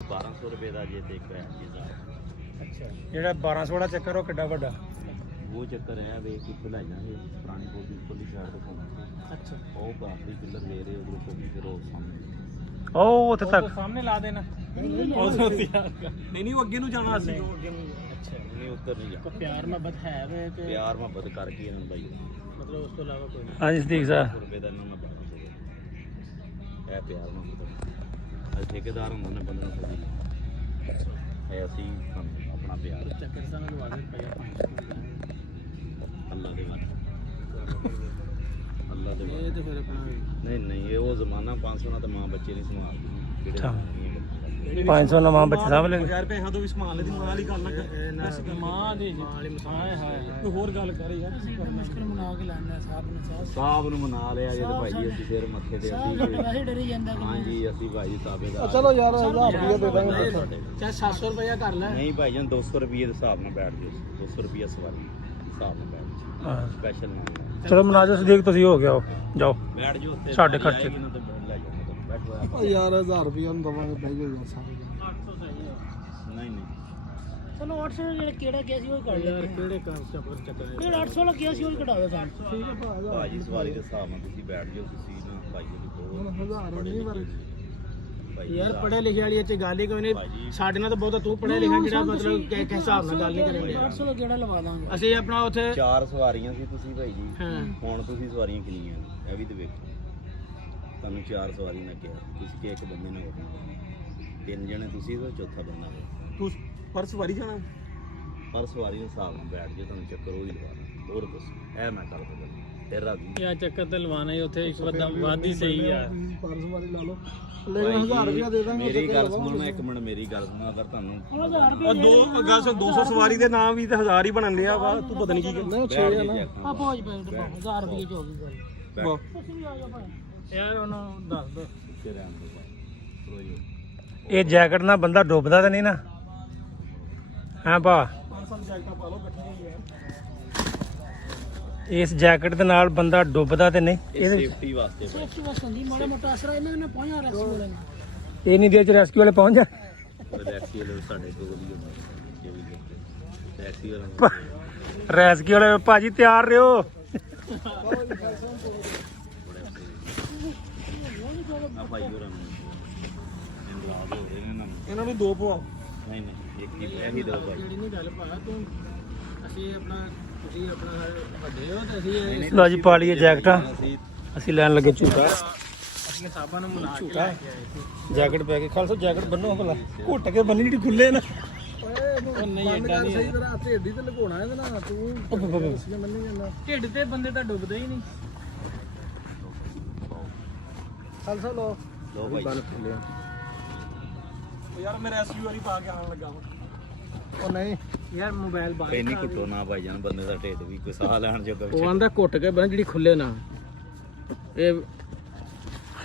1200 रुपए का जे एक है ਅੱਛਾ ਜਿਹੜਾ 1200 ਦਾ ਚੱਕਰ ਉਹ ਕਿੱਡਾ ਵੱਡਾ वो चक्कर है वे कितने लाई जाएंगे पुरानी कोठी खुली साइड तो घूम ਅੱਛਾ और काफी पिलर ले रहे उधर को भी फिर सामने ਉਹ ਉੱਥੇ ਤੱਕ ਸਾਹਮਣੇ ਲਾ ਦੇਣਾ ਨਹੀਂ ਉਹ ਅੱਗੇ ਨੂੰ ਜਾਣਾ ਅਸੀਂ ਅੱਛਾ नहीं उधर नहीं जा ਕੋ ਪਿਆਰ ਮੁਹੱਬਤ ਹੈ ਵੇ ਤੇ प्यार मोहब्बत करके ਇਹਨਾਂ ਬਾਈ ਮਤਲਬ ਉਸ ਤੋਂ ਇਲਾਵਾ ਕੋਈ ਨਹੀਂ ਹਾਂਜੀ ਸਦੀਕ ਸਾਹਿਬ 1200 ਰੁਪਏ ਦਾ ਇਹਨਾਂ ਨੂੰ ਬਣਾ ਇਹ ਪਿਆਰ ਮੁਹੱਬਤ ਇਹ ਠੇਕੇਦਾਰ ਹੁੰਦੇ ਨੇ ਬੰਦੇ ਨੂੰ ਸਹੀ ਇਹ ਅਸੀਂ ਆਪਣਾ ਪਿਆਰ ਚੱਕਰ ਸਾਨੂੰ ਲਵਾ ਦੇ ਪਿਆ ਅੱਲਾ ਦੇ ਵਾਸਤੇ ਅੱਲਾ ਦੇ ਇਹ ਤੇ ਫਿਰ ਆਪਣਾ ਨਹੀਂ ਨਹੀਂ ਇਹ ਉਹ ਜ਼ਮਾਨਾ 500 ਨਾਲ ਤਾਂ ਮਾਂ ਬੱਚੇ ਨਹੀਂ ਸੰਭਾਲਦੀ ਅੱਛਾ। 500 ਨਵਾਂ ਬੱਚਾ ਸਾਂਭ ਲੈ ਯਾਰ ਪੈਸਾ ਤੋਂ ਵੀ ਸੰਭਾਲ ਲੈ ਦੀ ਮਾਂ ਵਾਲੀ ਗੱਲ ਨਾ ਮਾਂ ਦੀ ਵਾਲੀ ਮਸਾਏ ਹਾਏ ਕੋਈ ਹੋਰ ਗੱਲ ਕਰ ਯਾਰ ਮੁਸ਼ਕਿਲ ਮਨਾ ਕੇ ਲੈਣਾ ਸਾਹਿਬ ਨੇ ਸਾਹਿਬ ਨੂੰ ਮਨਾ ਲਿਆ ਜੇ ਤਾਂ ਭਾਈ ਜੀ ਅਸੀਂ ਸਿਰ ਮੱਥੇ ਤੇ ਵੈਸੇ ਡਰੀ ਜਾਂਦਾ ਹਾਂਜੀ ਅਸੀਂ ਭਾਈ ਜੀ ਤਾਬੇਦਾਰ ਚਲੋ ਯਾਰ 1000 ਰੁਪਏ ਦੇ ਦਾਂਗੇ ਚਾਹੇ 700 ਰੁਪਇਆ ਕਰ ਲੈ ਨਹੀਂ ਭਾਈ ਜਾਨ 200 ਰੁਪਏ ਦੇ ਹਿਸਾਬ ਨਾਲ ਬੈਠ ਜਾਓ 200 ਰੁਪਏ ਸਵਾਰੀ ਹਿਸਾਬ ਨਾਲ ਬੈਠ ਜਾਓ ਹਾਂ। ਸਪੈਸ਼ਲ ਮੰਗਦਾ ਚਲੋ ਮਨਾਜੋ ਸਦੀਕ ਤੁਸੀਂ ਹੋ ਗਿਆ ਜਾਓ ਬੈਠ ਜਾਓ ਉੱਤੇ ਸਾਡੇ ਖਰਚੇ। ਆਏਗੀ ਨਾ ਤਾਂ ਲੈ ਜਾਣਾ ਤੁਹਾਨੂੰ ਬੈਠੋ ਓ ਯਾਰ 1000 ਰੁਪਏ ਨੂੰ ਦਵਾਂਗੇ ਬਹਿ ਜਾਓ ਯਾਰ ਸਾਰੇ 800 ਸਹੀ ਹੈ ਨਹੀਂ ਨਹੀਂ ਚਲੋ 800 ਜਿਹੜਾ ਕਿਹੜਾ ਗਿਆ ਸੀ ਉਹ ਕਰ ਲਿਆ ਕਿਹੜੇ ਕਾਰ ਚੱਕਰ ਜਿਹੜਾ 800 ਵਾਲਾ ਗਿਆ ਸੀ ਉਹ ਕਢਾ ਦੇ ਸਾਨੂੰ ਠੀਕ ਹੈ ਭਾ ਭਾਜੀ ਸਵਾਰੀ ਦੇ ਹਿਸਾਬ ਨਾਲ ਤੁਸੀਂ ਬੈਠ ਜਾਓ ਤੁਸੀਂ ਨਾ ਭਾਈ ਜੀ ਹੁਣ ਕੋਲ 1000 ਨਹੀਂ ਪਰ ਯਾਰ ਪੜ੍ਹੇ ਲਿਖੇ ਵਾਲੀ ਇੱਥੇ ਗੱਲ ਹੀ ਕੋਈ ਨਹੀਂ ਸਾਡੇ ਨਾਲ ਤਾਂ ਬਹੁਤ ਤੂੰ ਪੜ੍ਹਿਆ ਲਿਖਿਆ ਜਿਹੜਾ ਮਤਲਬ ਕਿਸ ਹਿਸਾਬ ਨਾਲ ਗੱਲ ਨਹੀਂ ਕਰਨ ਡਿਆ 800 ਕਿਹੜਾ ਲਵਾ ਦਾਂਗੇ ਅਸੀਂ ਆਪਣਾ ਉੱਥੇ 4 ਸਵਾਰੀਆਂ ਸੀ ਤੁਸੀਂ ਭਾਈ ਜੀ ਹਾਂ ਹੁਣ ਤੁਸੀਂ ਸਵਾਰੀਆਂ ਕਿੰਨੀਆਂ ਨੇ ਇਹ ਵੀ ਤੇ ਵੇਖੋ ਤੁਹਾਨੂੰ 4 ਸਵਾਰੀ ਨਾ ਕਿਹਾ ਤੁਸੀਂ ਕਿ ਇੱਕ ਬੰਦੇ ਨਾਲ ਹੋਣਾ 3 ਜਣੇ ਤੁਸੀਂ ਤੇ ਚੌਥਾ ਬੰਦਾ ਹੋਵੇ ਤੂੰ ਪਰਸ ਵਾਰੀ ਜਾਣਾ ਪਰ ਸਵਾਰੀ ਦੇ ਹਿਸਾਬ ਨਾਲ ਬੈਠ ਜਾਓ ਤੁਹਾਨੂੰ ਚੱਕਰ ਉਹ ਹੀ ਲਵਾਣਾ ਹੋਰ ਦੱਸੋ ਇਹ ਮੈਂ ਕਰ ਦੂੰਗਾ ਤੇਰਾ ਵੀ ਯਾ ਚੱਕਰ ਤੇ ਲਵਾਣਾ ਹੀ ਉੱਥੇ ਇੱਕ ਵਾਦੀ ਸਹੀ ਆ ਪਰਸ ਵਾਰੀ ਲਾ ਲਓ ਲੇਕਿਨ 1000 ਰੁਪਏ ਦੇ ਦਾਂਗੇ ਮੇਰੀ ਗੱਲ ਸੁਣੋ ਇੱਕ ਮਿੰਟ ਮੇਰੀ ਗੱਲ ਸੁਣੋ ਅਗਰ ਤੁਹਾਨੂੰ 1000 ਰੁਪਏ ਉਹ ਦੋ ਗੱਲ 200 ਸਵਾਰੀ ਦੇ ਨਾਮ ਵੀ ਤੇ 1000 ਹੀ ਬਣਨ ਡਿਆ ਵਾ ਤੂੰ ਪਤਾ ਨਹੀਂ ਕੀ ਕਰਨਾ 6 ਆ ਨਾ ਆ ਪਹੁੰਚ ਪਏ 1000 ਰੁਪਏ ਚ ਹੋ ਗਈ ਗੱਲ ਤੁਸੀਂ ਵੀ ਆ ਜਾਓ ਭਾਈ ਯਾਰ ਉਹਨਾਂ ਨੂੰ ਦੱਸ ਦੋ ਇਹ ਜੈਕਟ ਨਾਲ ਬੰਦਾ ਡੁੱਬਦਾ ਤਾਂ ਨਹੀਂ ਨਾ ਹਾਂ ਭਾ ਜੈਕਟਾਂ ਪਾ ਲਓ ਇਕੱਠੀਆਂ ਇਸ ਜੈਕਟ ਦੇ ਨਾਲ ਬੰਦਾ ਡੁੱਬਦਾ ਤੇ ਨਹੀਂ ਇਹ ਸੇਫਟੀ ਵਾਸਤੇ ਭਾਈ ਸੇਫਟੀ ਬਸ ਹੁੰਦੀ ਮਾੜਾ ਮੋਟਾ ਅਸਰ ਇਹਨਾਂ ਨੇ ਪਹੁੰਚਾ ਰੈਸਕਿਊ ਵਾਲੇ ਨੇ ਇਹ ਨਹੀਂ ਦੇ ਚ ਰੈਸਕਿਊ ਵਾਲੇ ਪਹੁੰਚ ਜਾ ਰੈਕਸੀ ਵਾਲੇ ਸਾਡੇ ਕੋਲ ਹੀ ਹੁੰਦੇ ਇਹ ਵੀ ਰੈਕਸੀ ਵਾਲਾ ਰੈਸਕਿਊ ਵਾਲੇ ਭਾਜੀ ਤਿਆਰ ਰਹੋ ਆ ਭਾਈ ਹੋਰਾਂ ਨੂੰ ਲਾ ਦੋ ਇਹਨਾਂ ਨੂੰ ਦੋ ਪਵਾਓ ਨਹੀਂ ਨਹੀਂ ਇੱਕ ਹੀ ਇਹੀ ਦੋ ਭਾਈ ਜਿਹੜੀ ਨਹੀਂ ਗੱਲ ਭਾਗਾ ਤੂੰ ਅਸੀਂ ਆਪਣਾ ਤੁਸੀਂ ਆਪਣਾ ਵੱਡੇ ਹੋ ਤੇ ਅਸੀਂ ਲਓ ਜੀ ਪਾ ਲਈਏ ਜੈਕਟਾਂ ਅਸੀਂ ਅਸੀਂ ਲੈਣ ਲੱਗੇ ਝੂਟਾ ਆਪਣੇ ਸਾਬਾਂ ਨੂੰ ਮਿਲਾ ਕੇ ਲੈ ਕੇ ਆਏ ਸੀ ਜੈਕਟ ਪੈ ਕੇ ਖਾਲਸਾ ਜੈਕਟ ਬੰਨੋ ਭਲਾ ਘੁੱਟ ਕੇ ਬੰਨੀ ਜਿਹੜੀ ਖੁੱਲੇ ਨਾ ਉਹ ਨਹੀਂ ਐਡਾ ਨਹੀਂ ਸਹੀ ਤਰ੍ਹਾਂ ਢੇਡੀ ਤੇ ਲਗਾਉਣਾ ਇਹਦੇ ਨਾਲ ਤੂੰ ਅਸੀਂ ਮੰਨੀ ਜਾਂਦਾ ਢਿੱਡ ਤੇ ਬੰਦੇ ਤਾਂ ਡੁੱਬਦੇ ਹੀ ਨਹੀਂ ਖਾਲਸਾ ਲੋ ਲੋ ਭਾਈ ਯਾਰ ਮੇਰਾ ਐਸਯੂ ਵਾਲੀ ਪਾ ਕੇ ਆਉਣ ਲੱਗਾ ਵਾ ਉਹ ਨਹੀਂ ਯਾਰ ਮੋਬਾਈਲ ਬਾਹਰ ਇੰਨੀ ਕੁੱਟੋ ਨਾ ਭਾਈ ਜਾਨ ਬੰਦੇ ਦਾ ਢਿੱਡ ਵੀ ਕੋਈ ਸਾਹ ਲੈਣ ਜੋਗਾ ਵੀ ਉਹ ਆਂਦਾ ਘੁੱਟ ਕੇ ਬੰਨ ਜਿਹੜੀ ਖੁੱਲੇ ਨਾ ਇਹ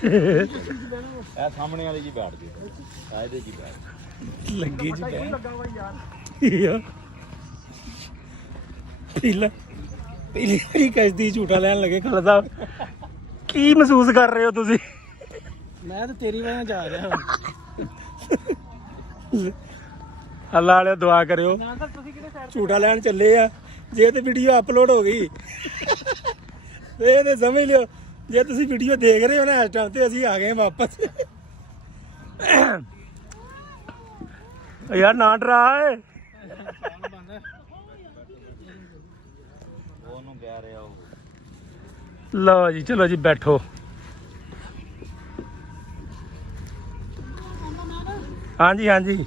ਇਹ ਸਾਹਮਣੇ ਵਾਲੀ ਜੀ ਬੈਠ ਗਈ ਇਹਦੇ ਜੀ ਬੈਠ ਲੱਗੀ ਜੀ ਪੈ ਲੱਗਾ ਵਾ ਯਾਰ ਪਹਿਲੀ ਵਾਰੀ ਕਸ਼ਤੀ ਝੂਟਾ ਲੈਣ ਲੱਗੇ ਖਾਲਸਾ ਕੀ ਮਹਿਸੂਸ ਕਰ ਰਹੇ ਹੋ ਤੁਸੀਂ ਮੈਂ ਤਾਂ ਤੇਰੀ ਵਜ੍ਹਾ ਜਾ ਰਿਹਾ ਅੱਲਾ ਵਾਲਿਓ ਦੁਆ ਕਰਿਓ ਨਾ ਤਾਂ ਤੁਸੀਂ ਕਿਹੜੇ ਸਾਈਡ ਝੂਟਾ ਲੈਣ ਚੱਲੇ ਆ ਜੇ ਤੇ ਵੀਡੀਓ ਅਪਲੋਡ ਹੋ ਗਈ ਤੇ ਇਹ ਤੇ ਸਮਝ ਲਿਓ ਜੇ ਤੁਸੀਂ ਵੀਡੀਓ ਦੇਖ ਰਹੇ ਹੋ ਨਾ ਇਸ ਟਾਈਮ ਤੇ ਅਸੀਂ ਆ ਗਏ ਵਾਪਸ ਯਾਰ ਨਾ ਡਰਾ ਏ ਉਹਨੂੰ ਕਹਿ ਰਿਹਾ ਉਹ ਲਓ ਜੀ ਚਲੋ ਜੀ ਬੈਠੋ ਹਾਂਜੀ ਹਾਂਜੀ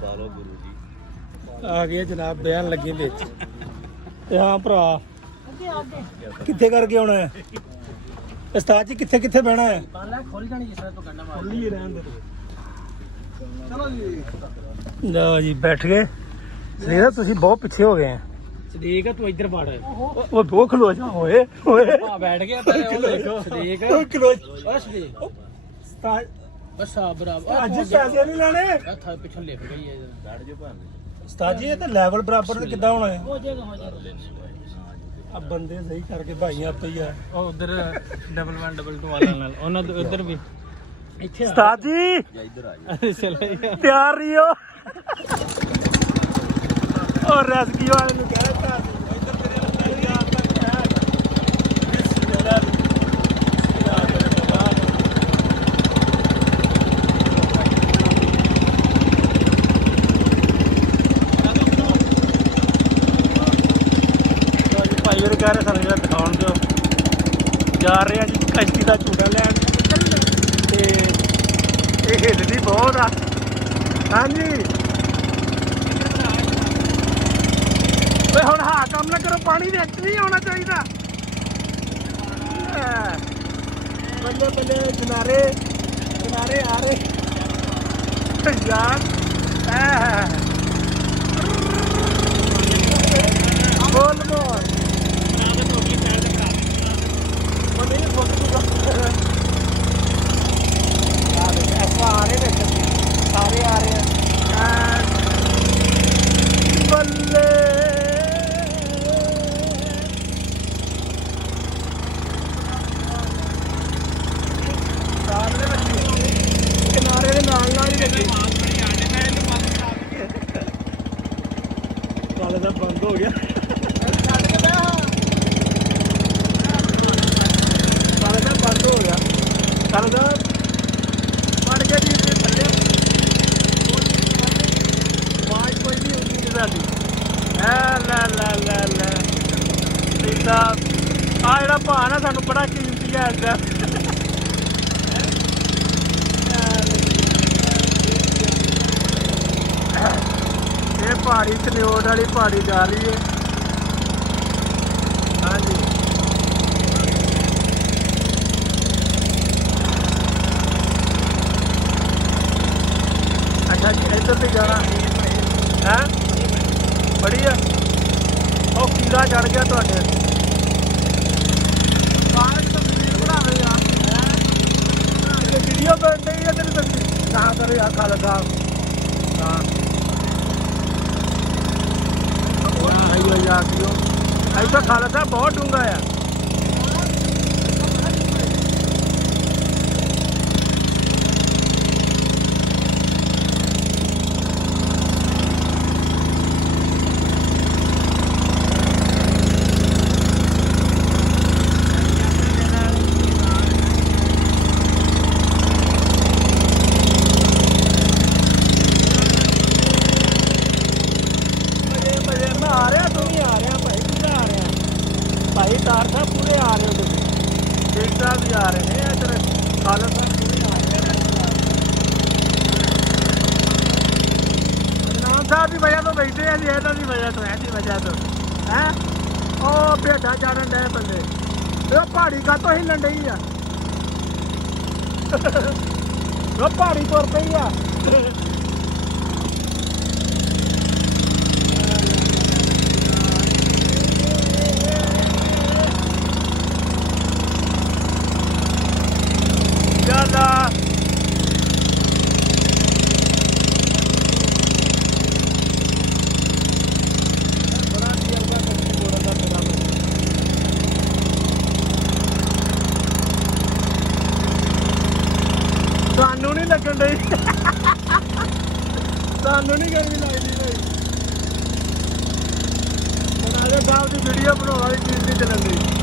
ਸਾਲੋ ਗੁਰੂ ਜੀ ਆ ਗਏ ਜਨਾਬ ਬਿਆਨ ਲੱਗੇ ਵਿੱਚ ਤੇ ਹਾਂ ਭਰਾ ਕਿੱਥੇ ਕਰਕੇ ਆਉਣਾ ਹੈ ਉਸਤਾਦ ਜੀ ਕਿੱਥੇ ਕਿੱਥੇ ਬਹਿਣਾ ਹੈ ਬਾਲਾ ਖੋਲ ਜਾਣੀ ਜਿਸ ਤਰ੍ਹਾਂ ਤੂੰ ਗੰਡਾ ਮਾਰ ਖੁੱਲੀ ਰਹਿਣ ਦੇ ਚਲੋ ਜੀ ਲਓ ਜੀ ਬੈਠ ਗਏ ਸਰੀਰ ਤੁਸੀਂ ਬਹੁਤ ਪਿੱਛੇ ਹੋ ਗਏ ਆ ਸਦੀਕ ਤੂੰ ਇੱਧਰ ਵੜ ਉਹ ਬਹੁਤ ਖਲੋ ਜਾ ਓਏ ਓਏ ਆ ਬੈਠ ਗਿਆ ਪਰ ਉਹ ਦੇਖੋ ਸਦੀਕ ਉਹ ਖਲੋ ਓ ਸਦੀਕ ਉਸਤਾਦ ਅੱਛਾ ਬਰਾਬਰ ਅੱਜ ਪੈਸੇ ਨਹੀਂ ਲੈਣੇ ਆ ਥਾ ਪਿੱਛੋਂ ਲਿਖ ਗਈ ਹੈ ਬੈਠ ਜੋ ਭਾਵੇਂ ਉਸਤਾਦ ਜੀ ਇਹ ਤਾਂ ਲੈਵਲ ਬਰਾਬਰ ਤੇ ਕਿੱਦਾਂ ਹੋਣਾ ਹੈ ਹੋ ਜਾਏਗਾ ਹੋ ਜਾਏਗਾ ਆ ਬੰਦੇ ਸਹੀ ਕਰਕੇ ਭਾਈ ਆਪੇ ਹੀ ਆ ਉਹ ਉਧਰ ਡਬਲ 1 ਡਬਲ 2 ਵਾਲਾ ਨਾਲ ਉਹਨਾਂ ਦੇ ਉਧਰ ਵੀ ਇੱਥੇ ਉਸਤਾਦ ਜੀ ਜਾਂ ਇੱਧਰ ਆ ਜਾ ਚਲੇ ਗਿਆ ਤਿਆਰ ਰਹੀਓ ਔਰ ਰੈਸਕਿਊ ਵਾਲੇ ਨੂੰ ਕਹਿ ਰਿਹਾ ਇੱਧਰ ਤੇਰੇ ਨਾਲ ਤਿਆਰ ਤੱਕ ਹੈ ਭਾਈ ਉਹ ਕਹਿ ਰਹੇ ਸਾਨੂੰ ਜਿਹੜਾ ਦਿਖਾਉਣ ਦਿਓ ਜਾ ਰਹੇ ਆ ਜੀ ਕਸ਼ਤੀ ਦਾ ਝੂਟਾ ਲੈਣ ਤੇ ਇਹ ਹਿੱਲਦੀ ਬਹੁਤ ਆ ਹਾਂਜੀ ਓਏ ਹੁਣ ਹਾਂ ਕੰਮ ਨਾ ਕਰੋ ਪਾਣੀ ਦੇ ਵਿੱਚ ਨਹੀਂ ਆਉਣਾ ਚਾਹੀਦਾ ਬੱਲੇ ਬੱਲੇ ਕਿਨਾਰੇ ਆ ਰਹੇ ਯਾਰ ਬੋਲ ਬੋਲ ਨਹੀਂ ਫੋਟੋ ਆ ਰਹੇ ਨੇ ਸਾਰੇ ਆ ਰਹੇ ਆ ਬੱਲੇ ਕਿਨਾਰੇ ਦੇ ਨਾਲ ਹੀ ਰੱਖੀ ਚੱਲ ਦਾ ਬੰਦ ਹੋ ਗਿਆ ਚੱਲ ਦਾ ਬੰਦ ਹੋ ਗਿਆ ਚੱਲ ਦਾ ਮੜ ਗਿਆ ਜੀ ਤੇ ਥੱਲੇ ਆਵਾਜ਼ ਕੋਈ ਨਹੀਂ ਹੁੰਦੀ ਸਾਡੀ ਲੈ ਸੀਤਾ ਆ ਜਿਹੜਾ ਭਾਅ ਨਾ ਸਾਨੂੰ ਬੜਾ ਕੀਮਤੀ ਹੈ ਇੱਧਰ ਇਹ ਪਹਾੜੀ ਤਨਿਓੜ ਵਾਲੀ ਪਹਾੜੀ ਜਾ ਰਹੀ ਹੈ ਹਾਂਜੀ ਅੱਛਾ ਜੀ ਇੱਧਰ ਤੇ ਜਾਣਾ ਹੈ ਬੜੀ ਆ ਉਹ ਕੀੜਾ ਚੜ ਗਿਆ ਤੁਹਾਡੇ ਬਣਾਵੇ ਯਾਰ ਵੀਡੀਓ ਬਣਦੀ ਹੈ ਤੇਰੀ ਤਸਵੀਰ ਨਾ ਕਰੋ ਯਾਰ ਖਾਲਾ ਸਾਹਿਬ ਹਾਂ ਆਈਓ ਯਾਰ ਕਿਉਂ ਐਸਾ ਖਾਲਾ ਸਾਹਿਬ ਬਹੁਤ ਡੂੰਘਾ ਆ ਆ ਰਿਹਾ ਤੂੰ ਵੀ ਆ ਰਿਹਾ ਭਾਈ ਕਿੱਥੇ ਆ ਰਿਹਾ ਭਾਈ ਤਾਰ ਸਾਹਿਬ ਪੂਰੇ ਆ ਰਹੇ ਹੋ ਤੁਸੀਂ ਠੀਕ ਸਾਹਿਬ ਵੀ ਆ ਰਹੇ ਨੇ ਇੱਧਰ ਖਾਲਸਾ ਸਾਹਿਬ ਪੂਰੇ ਆ ਰਹੇ ਨਾਮ ਸਾਹਿਬ ਦੀ ਵਜ੍ਹਾ ਤੋਂ ਬੈਠੇ ਆ ਜੀ ਇਹਨਾਂ ਦੀ ਵਜ੍ਹਾ ਤੋਂ ਇਹਦੀ ਵਜ੍ਹਾ ਤੋਂ ਹੈ ਉਹ ਭੇਡਾਂ ਚਾੜਨ ਡਏ ਬੰਦੇ ਤੇ ਉਹ ਪਹਾੜੀ ਕਾਤੋਂ ਹਿੱਲਣ ਡਈ ਆ ਉਹ ਪਹਾੜੀ ਤੁਰ ਪਈ ਆ ਜ਼ਿਆਦਾ ਬੜਾ ਤਜਰਬਾ ਕੱਚੀ ਬੋੜਨ ਦਾ ਮੇਰਾ ਸਾਨੂੰ ਨਹੀਂ ਲੱਗਣ ਡਈ ਸਾਨੂੰ ਨਹੀਂ ਗਰਮੀ ਲੱਗਦੀ ਭਾਈ ਬਣਾ ਦੇ ਸਾਹਿਬ ਦੀ ਵੀਡੀਓ ਬਣਾਉਣ ਵਾਲੀ ਚੀਜ਼ ਨਹੀਂ ਚੱਲਣ ਦੀ